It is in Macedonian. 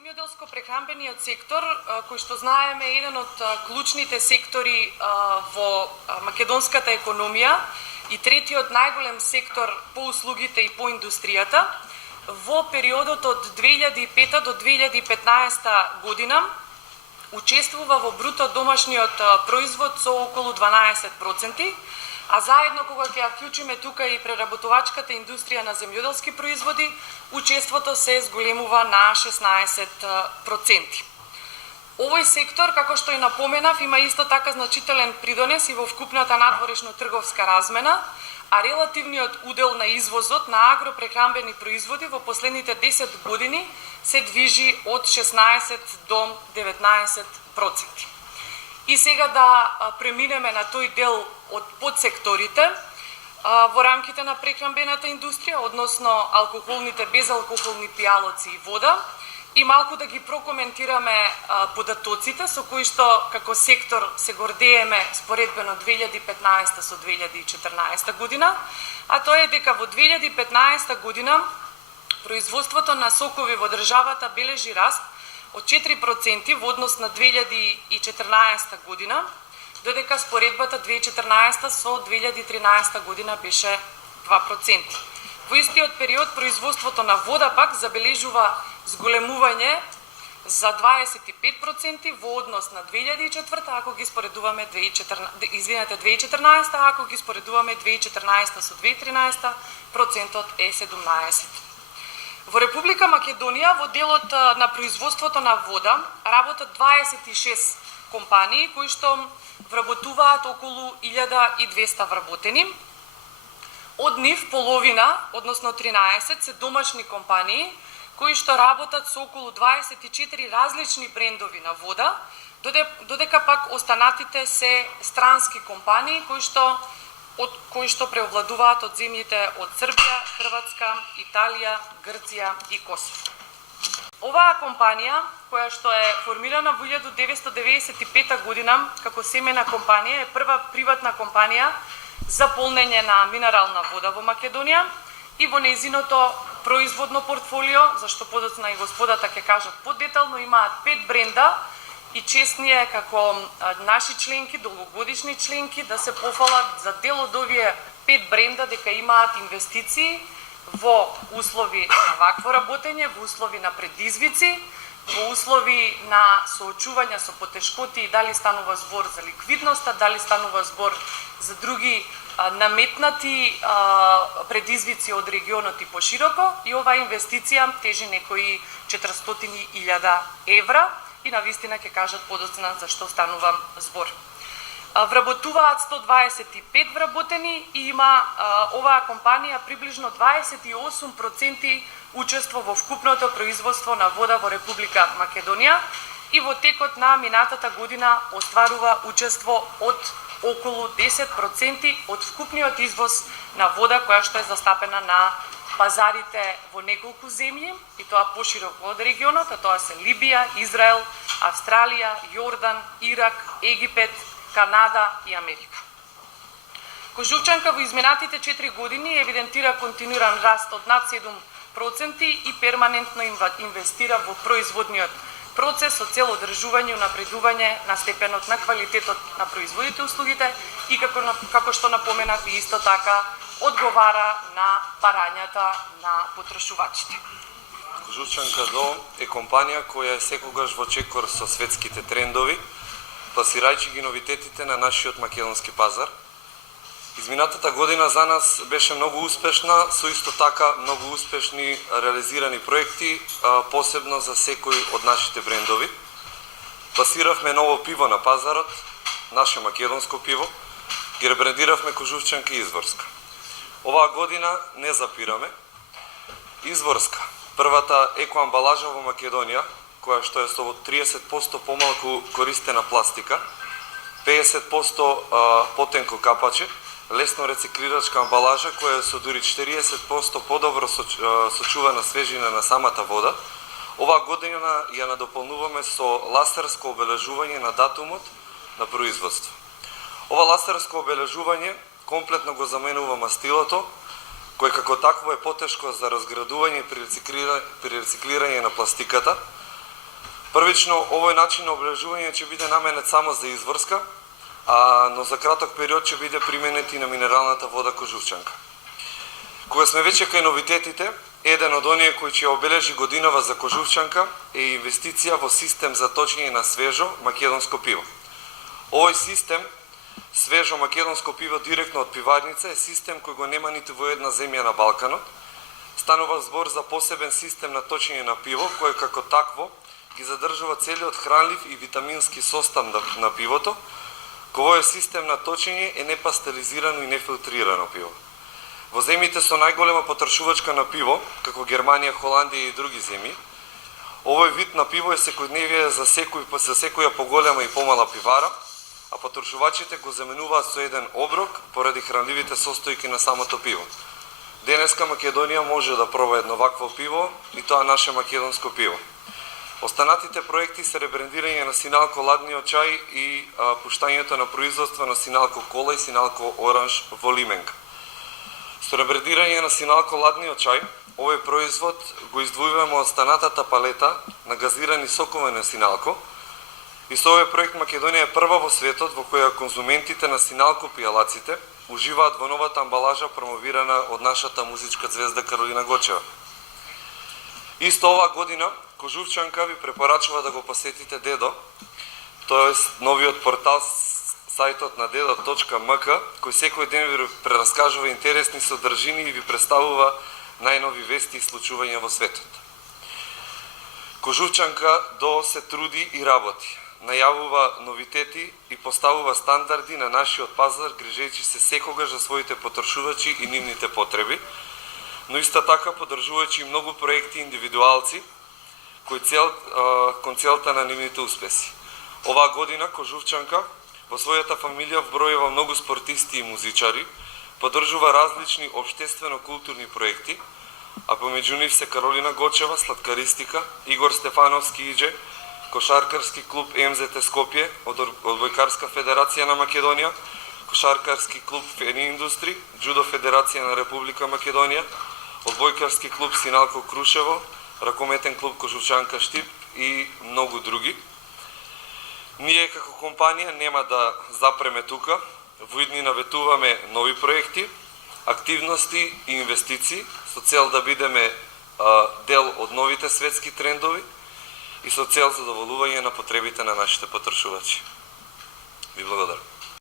Земјоделско-прехранбениот сектор, кој што знаеме е еден од клучните сектори во македонската економија и третиот најголем сектор по услугите и по индустријата, во периодот од 2005 до 2015 година учествува во бруто домашниот производ со околу 12%, а заедно кога ќе ја вклучиме тука и преработувачката индустрија на земјоделски производи, учеството се зголемува на 16%. Овој сектор, како што и напоменав, има исто така значителен придонес и во вкупната надворешно-трговска размена, а релативниот удел на извозот на агропрехранбени производи во последните 10 години се движи од 16 до 19%. И сега да преминеме на тој дел од подсекторите во рамките на прехранбената индустрија, односно алкохолните, безалкохолни пијалоци и вода, и малку да ги прокоментираме податоците со кои што како сектор се гордееме споредбено 2015 со 2014 година, а тоа е дека во 2015 година производството на сокови во државата бележи раст од 4% во однос на 2014 година, додека споредбата 2014 со 2013 година беше 2%. Во истиот период производството на вода пак забележува зголемување за 25% во однос на 2004, ако ги споредуваме 2014, ако ги споредуваме 2014 со 2013, процентот е 17%. Во Република Македонија во делот на производството на вода работат 26 компании кои што вработуваат околу 1200 вработени. Од нив половина, односно 13, се домашни компании кои што работат со околу 24 различни брендови на вода, додека пак останатите се странски компании кои што преовладуваат од земјите од Србија, Хрватска, Италија, Грција и Косово. Оваа компанија, која што е формирана во 1995 година како семена компанија, е прва приватна компанија за полнење на минерална вода во Македонија и во нејзиното производно портфолио, зашто подоцна и господата ќе кажат подетално, имаат 5 бренда и чест ни е како наши членки, долгогодишни членки, да се пофалат за дел од овие 5 бренда дека имаат инвестиции во услови на вакво работење, во услови на предизвици, во услови на соочување со потешкоти, дали станува збор за ликвидноста, дали станува збор за други наметнати предизвици од регионот и пошироко, и оваа инвестиција тежи некои 400.000 евра и навистина ќе кажат подоцна за што станува збор. Вработуваат 125 вработени и има оваа компанија приближно 28% учество во вкупното производство на вода во Република Македонија и во текот на минатата година остварува учество од околу 10% од вкупниот извоз на вода која што е застапена на пазарите во неколку земји, и тоа пошироко од регионот, а тоа се Либија, Израел, Австралија, Јордан, Ирак, Египет, Канада и Америка. Кожувчанка во изминатите 4 години евидентира континуиран раст од над 7% и перманентно инвестира во производниот процес со цел одржување и напредување на степенот на квалитетот на производите и услугите и како што напоменав и исто така одговара на барањата на потрошувачите. Кожувчанка Дом е компанија која е секогаш во чекор со светските трендови, пласирајќи ги новитетите на нашиот македонски пазар. Изминатата година за нас беше многу успешна, со исто така многу успешни реализирани проекти, посебно за секој од нашите брендови. Пласиравме ново пиво на пазарот, наше македонско пиво, ги ребрендиравме Кожувчанка Изворска. Оваа година не запираме. Изворска, првата екоамбалажа во Македонија, која што е со 30% помалку користена пластика, 50% потенко капаче, лесно рециклирачка амбалажа која е со дури 40% подобро сочувана свежина на самата вода. Оваа година ја надополнуваме со ласерско обележување на датумот на производство. Ова ласерско обележување комплетно го заменува мастилото, кој како такво е потешко за разградување при рециклирање на пластиката, Првично, овој начин на обележување ќе биде наменет само за изврска, но за краток период ќе биде применет и на минералната вода Кожувчанка. Кога сме веќе кај новитетите, еден од оние кои ќе обележи годинава за Кожувчанка е инвестиција во систем за точење на свежо македонско пиво. Овој систем, свежо македонско пиво директно од пиварница, е систем кој го нема ниту во една земја на Балканот. Станува збор за посебен систем на точење на пиво, кој како такво ги задржува целиот хранлив и витамински состав на пивото, кој систем на точење е непастеризирано и нефилтрирано пиво. Во земјите со најголема потрошувачка на пиво, како Германија, Холандија и други земји, овој вид на пиво е секојдневие за секоја поголема и помала пивара, а потрошувачите го заменуваат со еден оброк поради хранливите состојки на самото пиво. Денеска Македонија може да проба едно вакво пиво и тоа наше македонско пиво. Останатите проекти се ребрендирање на Синалко ладниот чај и пуштањето на производство на Синалко кола и Синалко оранж во лименка. Со ребрендирање на Синалко ладниот чај, овој производ го издвојуваме од останатата палета на газирани сокови на Синалко и со овој проект Македонија е прва во светот во која конзументите на Синалко пијалаците уживаат во новата амбалажа промовирана од нашата музичка звезда Каролина Гочева. Исто оваа година Кожувчанка ви препорачува да го посетите Дедо, тоест новиот портал сајтот на dedo.mk, кој секој ден ви прераскажува интересни содржини и ви представува најнови вести и случувања во светот. Кожувчанка се труди и работи, најавува новитети и поставува стандарди на нашиот пазар, грижејќи се секогаш за своите потрошувачи и нивните потреби, но исто така поддржувајќи многу проекти индивидуалци кон целта на нивните успеси. Оваа година Кожувчанка во својата фамилија вбројува многу спортисти и музичари, поддржува различни општествено-културни проекти, а помеѓу нив се Каролина Гочева, сладкаристика, Игор Стефановски Идже, Кошаркарски клуб МЗТ Скопје, Одбојкарска федерација на Македонија, Кошаркарски клуб Фени Индустри, Джудо федерација на Република Македонија, Одбојкарски клуб Синалко Крушево, Ракометен клуб Кожувчанка Штип и многу други. Ние како компанија нема да запреме тука, во иднина ветуваме нови проекти, активности и инвестиции со цел да бидеме дел од новите светски трендови и со цел задоволување на потребите на нашите потрошувачи. Ви благодарам.